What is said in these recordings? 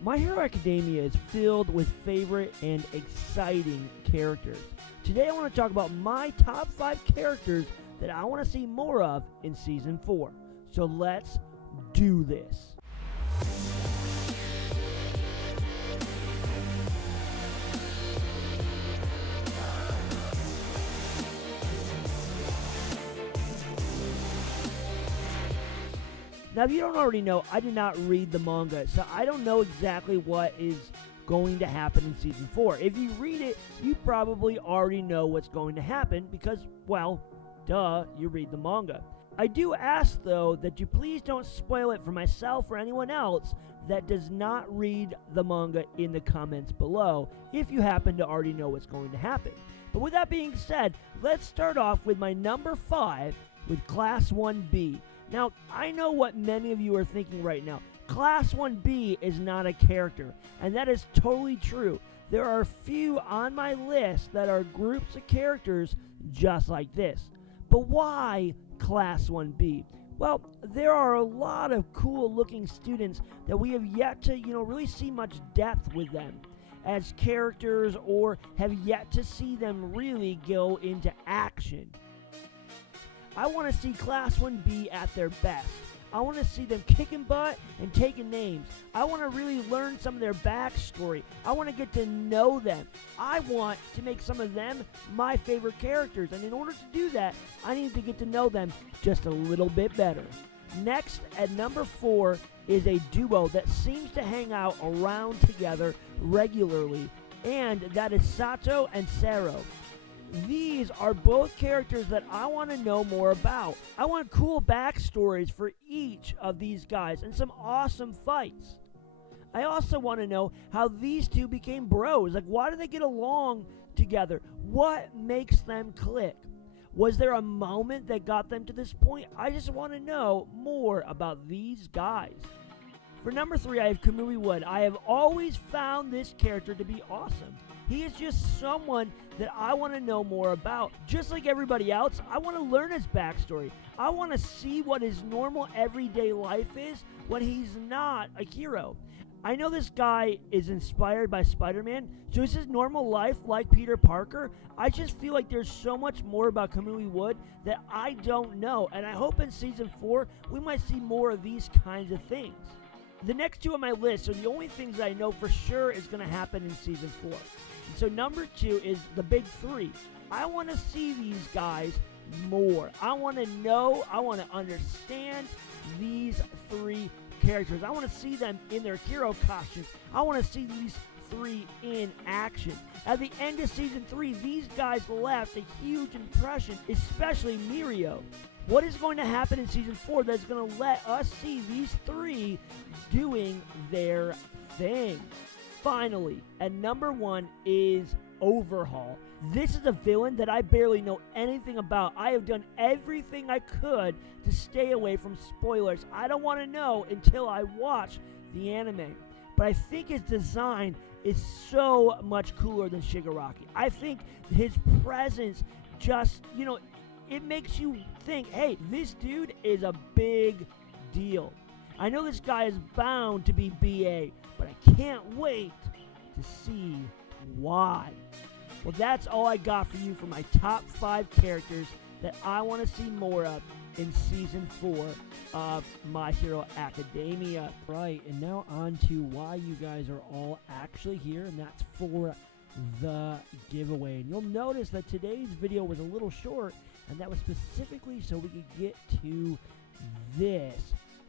My Hero Academia is filled with favorite and exciting characters. Today I want to talk about my top 5 characters that I want to see more of in Season 4. So let's do this. Now, if you don't already know, I did not read the manga, so I don't know exactly what is going to happen in Season 4. If you read it, you probably already know what's going to happen because, well, duh, you read the manga. I do ask, though, that you please don't spoil it for myself or anyone else that does not read the manga in the comments below, if you happen to already know what's going to happen. But with that being said, let's start off with my number 5 with Class 1B. Now, I know what many of you are thinking right now. Class 1B is not a character, and that is totally true. There are a few on my list that are groups of characters just like this. But why Class 1B? Well, there are a lot of cool-looking students that we have yet to, really see much depth with them as characters or have yet to see them really go into action. I want to see Class 1B at their best. I want to see them kicking butt and taking names. I want to really learn some of their backstory. I want to get to know them. I want to make some of them my favorite characters. And in order to do that, I need to get to know them just a little bit better. Next, at number 4, is a duo that seems to hang out around together regularly. And that is Sato and Sero. These are both characters that I want to know more about. I want cool backstories for each of these guys and some awesome fights. I also want to know how these two became bros. Like, why do they get along together? What makes them click? Was there a moment that got them to this point? I just want to know more about these guys. For number 3, I have Kamui Wood. I have always found this character to be awesome. He is just someone that I want to know more about. Just like everybody else, I want to learn his backstory. I want to see what his normal everyday life is when he's not a hero. I know this guy is inspired by Spider-Man, so is his normal life like Peter Parker? I just feel like there's so much more about Kamui Wood that I don't know, and I hope in Season 4 we might see more of these kinds of things. The next 2 on my list are the only things that I know for sure is going to happen in Season 4. So number 2 is the big 3. I want to see these guys more. I want to know, I want to understand these 3 characters. I want to see them in their hero costumes. I want to see these 3 in action. At the end of Season 3, these guys left a huge impression, especially Mirio. What is going to happen in Season 4 that's going to let us see these 3 doing their thing? Finally, at number 1 is Overhaul. This is a villain that I barely know anything about. I have done everything I could to stay away from spoilers. I don't want to know until I watch the anime. But I think his design is so much cooler than Shigaraki. I think his presence just, it makes you think, hey, this dude is a big deal. I know this guy is bound to be BA, but I can't wait to see why. Well, that's all I got for you for my top 5 characters that I want to see more of in Season 4 of My Hero Academia. Right, and now on to why you guys are all actually here, and that's for the giveaway. And you'll notice that today's video was a little short, and that was specifically so we could get to this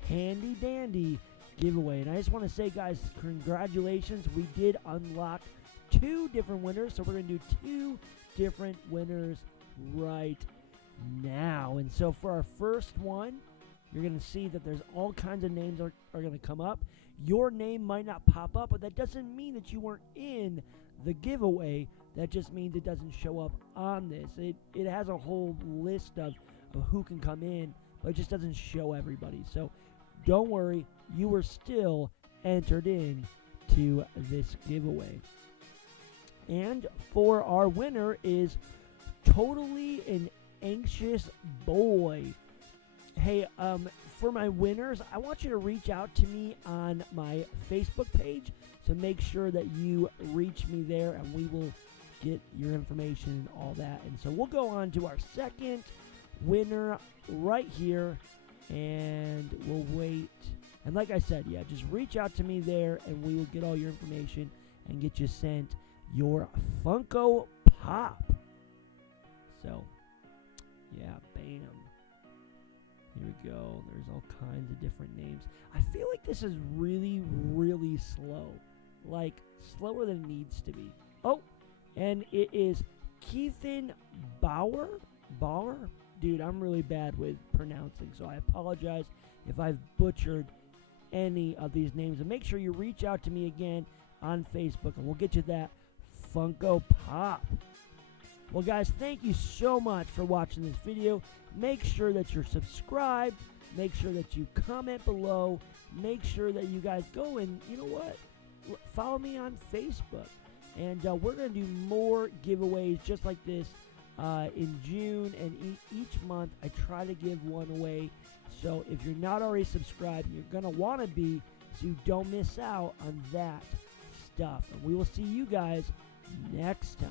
handy dandy giveaway. And I just want to say, guys, congratulations. We did unlock 2 different winners, so we're going to do 2 different winners right now. And so for our first one, you're going to see that there's all kinds of names are going to come up. Your name might not pop up, but that doesn't mean that you weren't in the giveaway. That just means it doesn't show up on this. It has a whole list of who can come in, but it just doesn't show everybody. So don't worry, you were still entered in to this giveaway. And for our winner is Totally an Anxious Boy. Hey, for my winners, I want you to reach out to me on my Facebook page. So make sure that you reach me there, and we will get your information and all that. And so we'll go on to our second winner right here, and we'll wait. And like I said, yeah, just reach out to me there, and we will get all your information and get you sent your Funko Pop. So, yeah, bam. Here we go. There's all kinds of different names. I feel like this is really, really slow. Like, slower than it needs to be. Oh, and it is Keithan Bauer. Dude, I'm really bad with pronouncing, so I apologize if I've butchered any of these names. And make sure you reach out to me again on Facebook, and we'll get you that Funko Pop. Well, guys, thank you so much for watching this video. Make sure that you're subscribed. Make sure that you comment below. Make sure that you guys go and, you know what, follow me on Facebook. And we're going to do more giveaways just like this in June. And each month, I try to give one away. So if you're not already subscribed, you're going to want to be, so you don't miss out on that stuff. And we will see you guys next time.